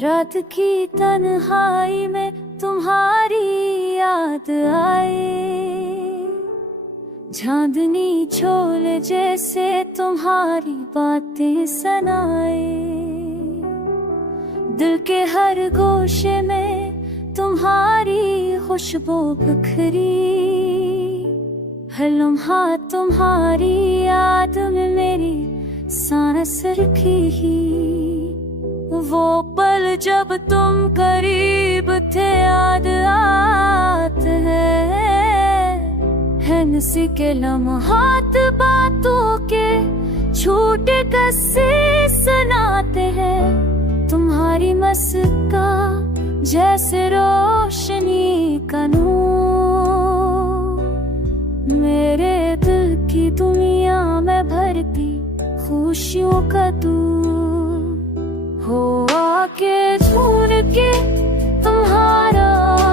रात की तन्हाई में तुम्हारी याद आए, चांदनी छोले जैसे तुम्हारी बातें सुनाए। दिल के हर गोशे में तुम्हारी खुशबू बिखरी, हर लम्हा तुम्हारी याद में मेरी सांस रुकी। वो पल जब तुम करीब थे याद आते हैं, नसी के लम्हात बातों के छूटे किस्से सुनाते हैं। तुम्हारी मस्का जैसे रोशनी का नूर, मेरे दिल की दुनिया में भरती खुशियों का दूर। हो आके झूठ के तुम्हारा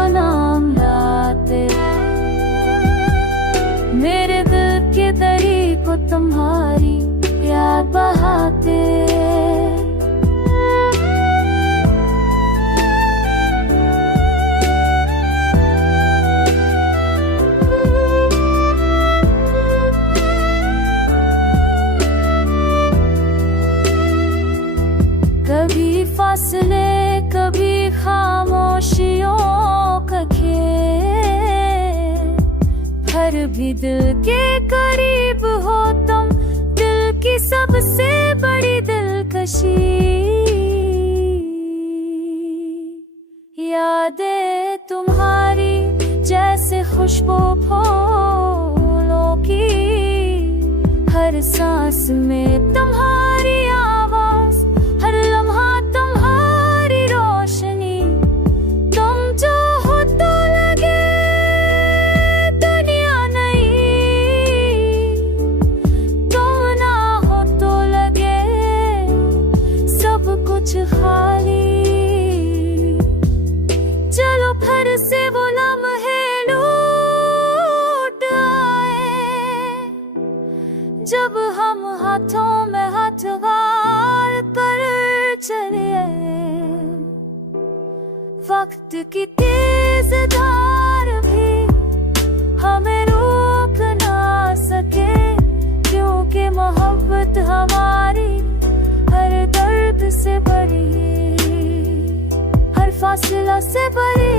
नाम लाते, मेरे दिल के दरी को तुम्हारी याद बहाते। कभी फासले कभी खामोशियों का खेल, हर भी दिल के करीब हो तुम, दिल की सबसे बड़ी दिलकशी। यादें तुम्हारी जैसे खुशबू फूलों की, हर सांस में तुम्हारी आवाज, हर लम्हा तुम्हारी रोशनी। तुम जो हो तो लगे दुनिया नहीं, तुम ना हो तो लगे सब कुछ खाली। चलो फिर से वो लम्हे लौट आए, जब हम हाथों में हाथ गाल कर चले। वक्त की तेज धार भी हमें रोक ना सके, क्योंकि मोहब्बत हमारी हर दर्द से बड़ी, हर फासला से बड़ी।